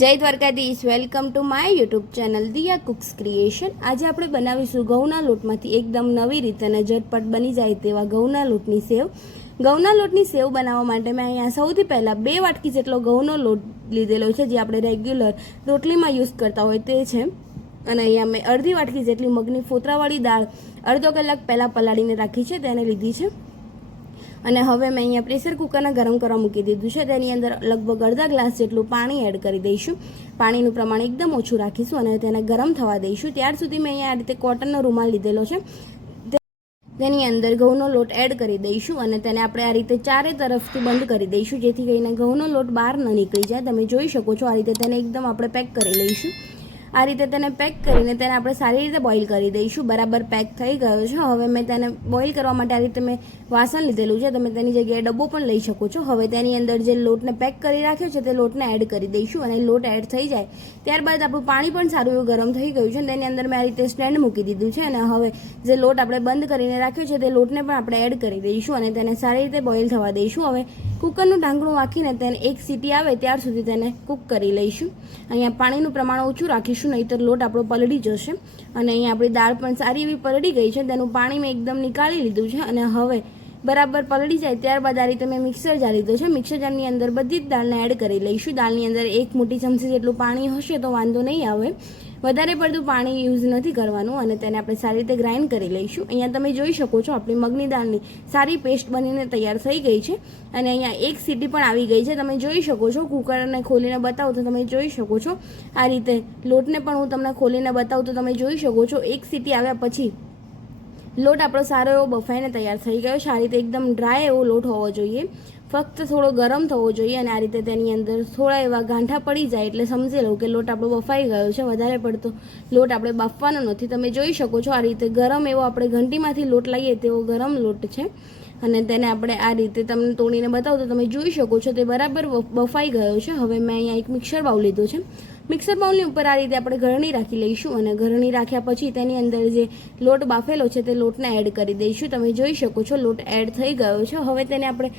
Jai Dwarkadhish. Welcome to my YouTube channel Diya cooks creation આજે આપણે બનાવીશું ઘઉંના લોટમાંથી એકદમ નવી રીતે અને ઝટપટ બની જાય તેવા ઘઉંના લોટની સેવ. ઘઉંના લોટની સેવ બનાવવા માટે મેં અહીંયા સૌથી પહેલાં બે વાટકી જેટલો ઘઉંનો લોટ લીધેલો છે, જે આપણે રેગ્યુલર રોટલીમાં યુઝ કરતા હોય તે છે. અને અહીંયા મેં અડધી વાટકી જેટલી મગની ફોતરાવાળી દાળ અડધો કલાક પહેલાં પલાળીને રાખી છે, તેને લીધી છે. અને હવે મેં અહીંયા પ્રેશર કુકરને ગરમ કરવા મૂકી દીધું છે. તેની અંદર લગભગ અડધા ગ્લાસ જેટલું પાણી એડ કરી દઈશું. પાણીનું પ્રમાણ એકદમ ઓછું રાખીશું અને તેને ગરમ થવા દઈશું. ત્યાર સુધી મેં અહીંયા આ રીતે કોટનનો રૂમાલ લીધેલો છે. તેની અંદર ઘઉંનો લોટ એડ કરી દઈશું અને તેને આપણે આ રીતે ચારે તરફથી બંધ કરી દઈશું, જેથી કરીને ઘઉંનો લોટ બહાર ન નીકળી જાય. તમે જોઈ શકો છો આ રીતે તેને એકદમ આપણે પેક કરી લઈશું. આ રીતે તેને પેક કરીને તેને આપણે સારી રીતે બોઇલ કરી દઈશું. બરાબર પેક થઈ ગયો છે. હવે મેં તેને બોઇલ કરવા માટે આ રીતે મેં વાસણ લીધેલું છે. તમે તેની જગ્યાએ ડબ્બો પણ લઈ શકો છો. હવે તેની અંદર જે લોટને પેક કરી રાખ્યો છે, તે લોટને એડ કરી દઈશું અને લોટ એડ થઈ જાય. ત્યારબાદ આપણું પાણી પણ સારું એવું ગરમ થઈ ગયું છે તેની અંદર મેં આ રીતે સ્ટેન્ડ મૂકી દીધું છે અને હવે જે લોટ આપણે બંધ કરીને રાખ્યો છે, તે લોટને પણ આપણે એડ કરી દઈશું અને તેને સારી રીતે બોઇલ થવા દઈશું. હવે કુકરનું ઢાંકણું રાખીને તેને એક સીટી આવે, ત્યાર સુધી તેને કૂક કરી લઈશું. અહીંયા પાણીનું પ્રમાણ ઓછું રાખીશું. નહીંતર લોટ આપણો પલળી જશે. અને અહીંયા આપણી દાળ પણ સારી એવી પલળી ગઈ છે, તેનું પાણી મેં એકદમ નીકાળી લીધું છે. અને હવે બરાબર પલળી જાય ત્યારબાદ આ રીતે મેં મિક્સર જાર લીધો છે. મિક્સર જારની અંદર બધી જ દાળને એડ કરી લઈશું. દાળની અંદર એક મોટી ચમચી જેટલું પાણી હશે તો વાંધો નહીં આવે. વધારે પડતું પાણી યુઝ નથી કરવાનું અને તેને આપણે સારી રીતે ગ્રાઇન્ડ કરી લઈશું. અહીંયા તમે જોઈ શકો છો આપણી મગની દાળની સારી પેસ્ટ બનીને તૈયાર થઈ ગઈ છે અને અહીંયા એક સીટી પણ આવી ગઈ છે. તમે જોઈ શકો છો કુકરને ખોલીને બતાવો તો તમે જોઈ શકો છો. આ રીતે લોટને પણ હું તમને ખોલીને બતાવું તો તમે જોઈ શકો છો. એક સીટી આવ્યા પછી લોટ આપણો સારો એવો બફાઈને તૈયાર થઈ ગયો છે. આ રીતે એકદમ ડ્રાય એવો લોટ હોવો જોઈએ. ફક્ત થોડો ગરમ થવો જોઈએ અને આ રીતે તેની અંદર થોડા એવા ગાંઠા પડી જાય એટલે સમજી લઉં કે લોટ આપણો બફાઈ ગયો છે. વધારે પડતો લોટ આપણે બાફવાનો નથી. તમે જોઈ શકો છો આ રીતે ગરમ એવો આપણે ઘંટીમાંથી લોટ લઈએ તેવો ગરમ લોટ છે. અને તેને આપણે આ રીતે તમને તોડીને બતાવું તો તમે જોઈ શકો છો તે બરાબર બફાઈ ગયો છે. હવે મેં અહીંયા એક મિક્સર બાઉલ લીધો છે. મિક્સર બાઉલની ઉપર આ રીતે આપણે ગરણી રાખી લઈશું અને ગરણી રાખ્યા પછી તેની અંદર જે લોટ બાફેલો છે તે લોટને એડ કરી દઈશું. તમે જોઈ શકો છો લોટ એડ થઈ ગયો છે. હવે તેને આપણે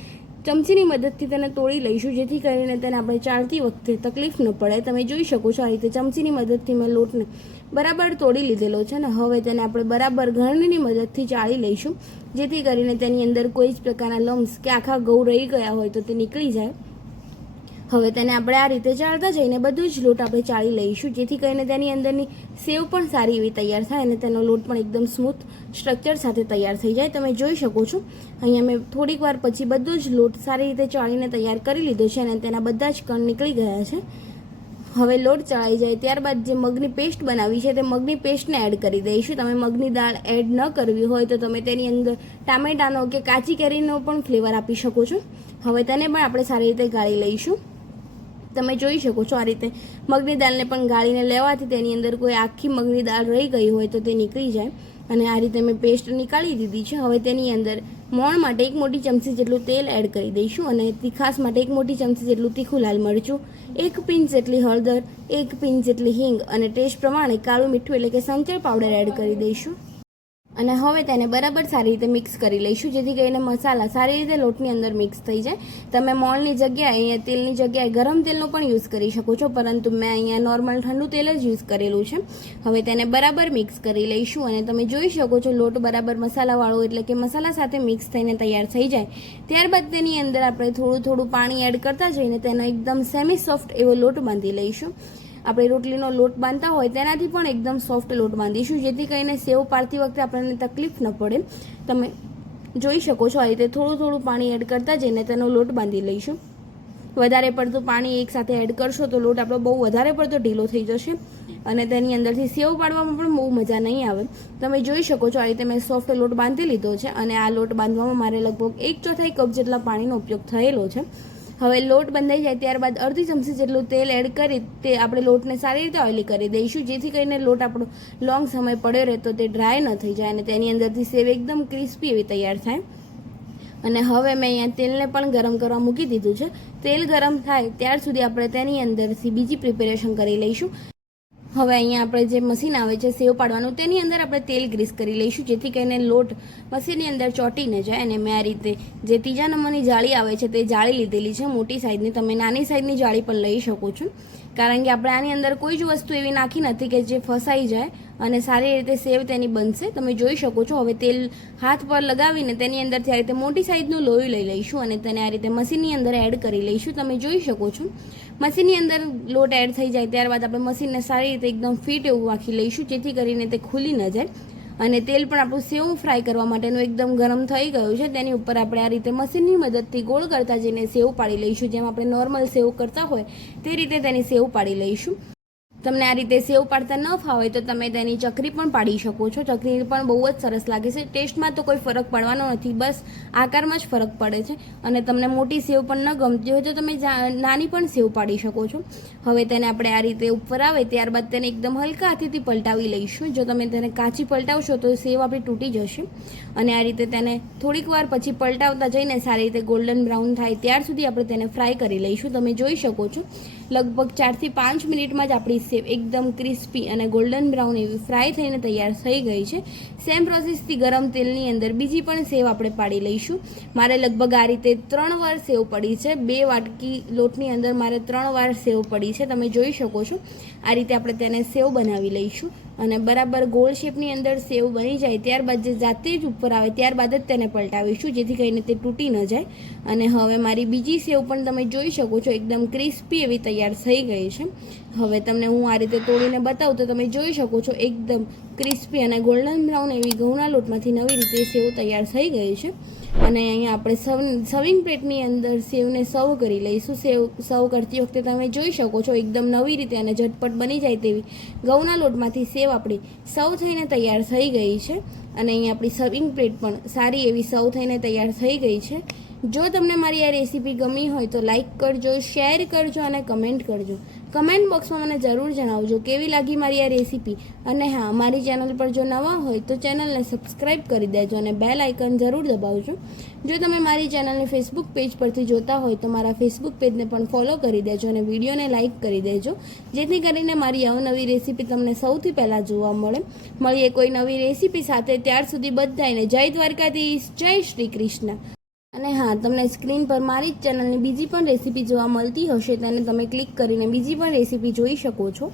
ચમચીની મદદથી તેને તોડી લઈશું, જેથી કરીને તેને આપણે ચાળતી વખતે તકલીફ ન પડે. તમે જોઈ શકો છો આ રીતે ચમચીની મદદથી મેં લોટને બરાબર તોડી લીધેલો છે ને હવે તેને આપણે બરાબર ઘરણીની મદદથી ચાળી લઈશું, જેથી કરીને તેની અંદર કોઈ જ પ્રકારના લમ્સ કે આખા ઘઉં રહી ગયા હોય તો તે નીકળી જાય. હવે તેને આપણે આ રીતે ચાળતા જઈને બધું જ લોટ આપણે ચાળી લઈશું, જેથી કરીને તેની અંદરની સેવ પણ સારી એવી તૈયાર થાય અને તેનો લોટ પણ એકદમ સ્મૂથ સ્ટ્રક્ચર સાથે તૈયાર થઈ જાય. તમે જોઈ શકો છો, અહીંયા મેં થોડીક વાર પછી બધો જ લોટ સારી રીતે ચાળીને તૈયાર કરી લીધો છે અને તેના બધા જ કણ નીકળી ગયા છે. હવે લોટ ચડાઈ જાય ત્યારબાદ જે મગની પેસ્ટ બનાવી છે તે મગની પેસ્ટને એડ કરી દઈશું. તમે મગની દાળ એડ ન કરવી હોય તો તમે તેની અંદર ટામેટાનો કે કાચી કેરીનો પણ ફ્લેવર આપી શકો છો. હવે તેને પણ આપણે સારી રીતે ગાળી લઈશું. તમે જોઈ શકો છો આ રીતે મગની દાળને પણ ગાળીને લેવાથી તેની અંદર કોઈ આખી મગની દાળ રહી ગઈ હોય તો તે નીકળી જાય. અને આ રીતે મેં પેસ્ટ નીકાળી દીધી છે. હવે તેની અંદર મોણ માટે એક મોટી ચમચી જેટલું તેલ એડ કરી દઈશું અને તીખાસ માટે એક મોટી ચમચી જેટલું તીખું લાલ મરચું, એક પિંચ જેટલી હળદર, એક પિંચ જેટલી હિંગ અને ટેસ્ટ પ્રમાણે કાળું મીઠું એટલે કે સંચળ પાવડર એડ કરી દઈશું. અને હવે તેને બરાબર સારી રીતે મિક્સ કરી લઈશું, જેથી કરીને મસાલા સારી રીતે લોટની અંદર મિક્સ થઈ જાય. તમે મોળની જગ્યાએ, અહીંયા તેલની જગ્યાએ ગરમ તેલનો પણ યુઝ કરી શકો છો, પરંતુ મેં અહીંયા નોર્મલ ઠંડુ તેલ જ યુઝ કરેલું છે. હવે તેને બરાબર મિક્સ કરી લઈશું અને તમે જોઈ શકો છો લોટ બરાબર મસાલાવાળો, એટલે કે મસાલા સાથે મિક્સ થઈને તૈયાર થઈ જાય. ત્યારબાદ તેની અંદર આપણે થોડું થોડું પાણી એડ કરતા જઈને તેનો એકદમ સેમી સોફ્ટ એવો લોટ બાંધી લઈશું. આપણે રોટલીનો લોટ બાંધતા હોય તેનાથી પણ એકદમ સોફ્ટ લોટ બાંધીશું, જેથી કરીને સેવ પાડતી વખતે આપણને તકલીફ ન પડે. તમે જોઈ શકો છો આ રીતે થોડું થોડું પાણી એડ કરતા જઈને તેનો લોટ બાંધી લઈશું. વધારે પડતું પાણી એકસાથે એડ કરશો તો લોટ આપણો બહુ વધારે પડતો ઢીલો થઈ જશે અને તેની અંદરથી સેવ પાડવામાં પણ બહુ મજા નહીં આવે. તમે જોઈ શકો છો આ રીતે મેં સોફ્ટ લોટ બાંધી લીધો છે અને આ લોટ બાંધવામાં મારે લગભગ એક ચોથાઈ કપ જેટલા પાણીનો ઉપયોગ થયેલો છે. હવે લોટ બંધાઈ જાય ત્યારબાદ અડધી ચમચી જેટલું તેલ એડ કરી તે આપણે લોટને સારી રીતે ઓઇલી કરી દઈશું. જેથી કરીને લોટ આપણો લોંગ સમય પડ્યો રહે તો તે ડ્રાય ન થઈ જાય અને તેની અંદરથી સેવ એકદમ ક્રિસ્પી એવી તૈયાર થાય. અને હવે મેં અહીંયા તેલને પણ ગરમ કરવા મૂકી દીધું છે. તેલ ગરમ થાય ત્યાર સુધી આપણે તેની અંદરથી બીજી પ્રિપેરેશન કરી લઈશું. હવે અહીંયા આપણે જે મશીન આવે છે, સેવ પાડવાનું, તેની અંદર આપણે તેલ ગ્રીસ કરી લઈશું, જેથી કરીને લોટ મશીનની અંદર ચોંટીને જાય. અને મેં આ રીતે જે ત્રીજા નંબરની જાળી આવે છે, તે જાળી લીધેલી છે. મોટી સાઇઝની તમે નાની સાઇઝની જાળી પણ લઈ શકો છો. કારણ કે આપણે આની અંદર કોઈ જ વસ્તુ એવી નાખી નથી કે જે ફસાઈ જાય અને સારી રીતે સેવ તેની બનશે. તમે જોઈ શકો છો, હવે તેલ હાથ પર લગાવીને તેની અંદરથી આ રીતે મોટી સાઇઝનું લોહી લઈ લઈશું અને તેને આ રીતે મશીનની અંદર એડ કરી લઈશું. તમે જોઈ શકો છો. મશીનની અંદર લોટ એડ થઈ જાય, ત્યારબાદ આપણે મશીનને સારી રીતે એકદમ ફિટ એવું રાખી લઈશું, જેથી કરીને તે ખુલી ન જાય. અને તેલ પણ આપણું સેવ ફ્રાય કરવા માટેનું એકદમ ગરમ થઈ ગયું છે. તેની ઉપર આપણે આ રીતે મશીનની મદદથી ગોળ કરતા જઈને સેવ પાડી લઈશું. જેમ આપણે નોર્મલ સેવ કરતા હોય તે રીતે તેની સેવ પાડી લઈશું. તમને આ રીતે સેવ પાડતા ન ફાવે તો તમે તેની ચકરી પણ પાડી શકો છો. ચકરી પણ બહુ જ સરસ લાગે છે. ટેસ્ટમાં તો કોઈ ફરક પડવાનો નથી. બસ આકારમાં જ ફરક પડે છે. અને તમને મોટી સેવ પણ ન ગમતી હોય તો તમે નાની પણ સેવ પાડી શકો છો. હવે તેને આપણે આ રીતે ઉપર આવે ત્યારબાદ તેને એકદમ હલકા હાથેથી પલટાવી લઈશું. જો તમે તેને કાચી પલટાવશો તો સેવ આપણી તૂટી જશે. અને આ રીતે તેને થોડીક વાર પછી પલટાવતા જઈને સારી રીતે ગોલ્ડન બ્રાઉન થાય ત્યાર સુધી આપણે તેને ફ્રાય કરી લઈશું. તમે જોઈ શકો છો. લગભગ ચારથી પાંચ મિનિટમાં જ આપણી સેવ એકદમ ક્રિસ્પી અને ગોલ્ડન બ્રાઉન એવી ફ્રાય થઈને તૈયાર થઈ ગઈ છે. સેમ પ્રોસેસથી ગરમ તેલની અંદર બીજી પણ સેવ આપણે પાડી લઈશું. મારે લગભગ આ રીતે ત્રણ વાર સેવ પડી છે. બે વાટકી લોટની અંદર મારે ત્રણ વાર સેવ પડી છે. તમે જોઈ શકો છો. આ રીતે આપણે તેને સેવ બનાવી લઈશું. અને બરાબર ગોળ શેપની અંદર સેવ બની જાય ત્યારબાદ જે જાતે જ ઉપર આવે ત્યારબાદ જ તેને પલટાવીશું, જેથી કરીને તે તૂટી ન જાય. અને હવે મારી બીજી સેવ પણ તમે જોઈ શકો છો, એકદમ ક્રિસ્પી એવી તૈયાર થઈ ગઈ છે. હવે તમને હું આ રીતે તોડીને બતાવું તો તમે જોઈ શકો છો, એકદમ ક્રિસ્પી અને ગોલ્ડન બ્રાઉન એવી ઘઉંના લોટમાંથી નવી રીતે સેવ તૈયાર થઈ ગઈ છે. અને અહીંયા આપણે સવ સર્વિંગ પ્લેટની અંદર સેવને સર્વ કરી લઈશું. સેવ, સર્વ કરતી વખતે તમે જોઈ શકો છો, એકદમ નવી રીતે અને ઝટપટ બની જાય તેવી ઘઉંના લોટમાંથી સેવ આપણી સર્વ થઈને તૈયાર થઈ ગઈ છે. અને અહીંયા આપણી સર્વિંગ પ્લેટ પણ સારી એવી સર્વ થઈને તૈયાર થઈ ગઈ છે. જો તમને મારી આ રેસીપી ગમી હોય તો લાઇક કરજો શેર કરજો અને કમેન્ટ કરજો. કમેન્ટ બોક્સમાં મને જરૂર જણાવજો કેવી લાગી મારી આ રેસીપી અને હા, મારી ચેનલ પર જો નવા હોય તો ચેનલને સબસ્ક્રાઇબ કરી દેજો અને બેલ આઇકન જરૂર દબાવજો. જો તમે મારી ચેનલને ફેસબુક પેજ પરથી જોતા હોય તો મારા ફેસબુક પેજને પણ ફોલો કરી દેજો અને વિડીયોને લાઇક કરી દેજો. જેથી કરીને મારી અવનવી રેસીપી તમને સૌથી પહેલાં જોવા મળે. મળીએ કોઈ નવી રેસીપી સાથે. ત્યાર સુધી બધાને જય દ્વારકાધીશ, જય શ્રી કૃષ્ણ. અને હા, તમને સ્ક્રીન પર મારી જ ચેનલની બીજી પણ રેસીપી જોવા મળતી હશે, તેને તમે ક્લિક કરીને બીજી પણ રેસીપી જોઈ શકો છો.